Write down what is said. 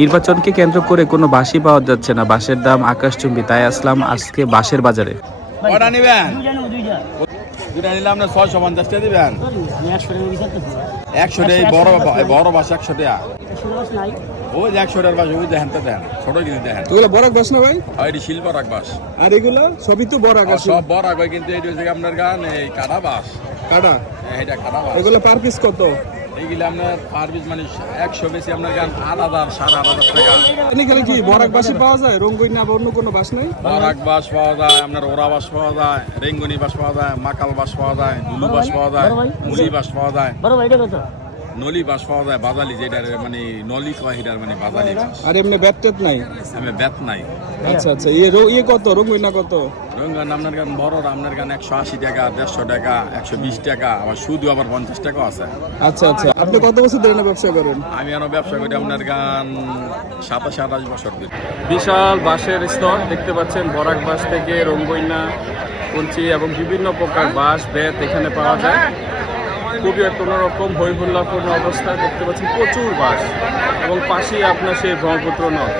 নির্বাচনকে কেন্দ্র করে কোনো বাঁশই পাওয়া যাচ্ছে না, বাঁশের দাম আকাশচুম্বী। তাই আসলাম আজকে বাঁশের বাজারে। কয়টা নিবেন? দুটা নিলে আপনার 650 টাকা দিবেন। 100 টাকা বড় বাস 100 টাকা। ওই যে 100 টাকার বাস ওই দেখেন তো দেন, ছোট কিন্তু দেখেন। এগুলো বরাক বাস না ভাই? আর এটি শিল বরাক বাস। আর এগুলো সবই তো বরাক আছে। সব বরাক হয়, কিন্তু এটি হচ্ছে আপনার গান এই কাটা বাস। কাটা এটা কাটা বাস। এগুলো পার পিস কত? এইগুলো আপনার পার পিস মানে 100 বেশি আপনার গান 8,000 8,500 টাকা। এখানে কি বরাক বাসই পাওয়া যায়, রঙ্গই না অন্য কোনো বাস নাই? বরাক বাস পাওয়া যায়, আপনার ওরা বাস পাওয়া যায়, রেঙ্গুনি বাস পাওয়া যায়, মাকাল বাস পাওয়া যায়, দুলু বাস পাওয়া যায়, মুলি বাস পাওয়া যায়, নলি বাস পাওয়া যায়, বাজালি যেটা মানে নলি কয় হিটার মানে বাজালি বাস। আর এমনি ব্যাট ট্যাট নাই? আমি ব্যাত নাই। আচ্ছা আচ্ছা, ইয়ে কত রঙ্গই না কত? রঙান আপনার গান বড় আপনার গান 180 টাকা, 150 টাকা, 120 টাকা, আবার শুধু আবার 50 টাকাও আছে। আচ্ছা আচ্ছা, আপনি কত বছর ধরে না ব্যবসা করেন? আমি আরো ব্যবসা করি আপনার গান 27-28 বছর ধরে। বিশাল বাঁশের স্তর দেখতে পাচ্ছেন, বরাক বাঁশ থেকে রঙ্গইনা, কঞ্চি এবং বিভিন্ন প্রকার বাঁশ বেত এখানে পাওয়া যায়। খুবই কোনো রকম হই হুল্লাপূর্ণ অবস্থা দেখতে পাচ্ছেন, প্রচুর বাঁশ এবং পাশেই আপনার সেই ব্রহ্মপুত্র নদ।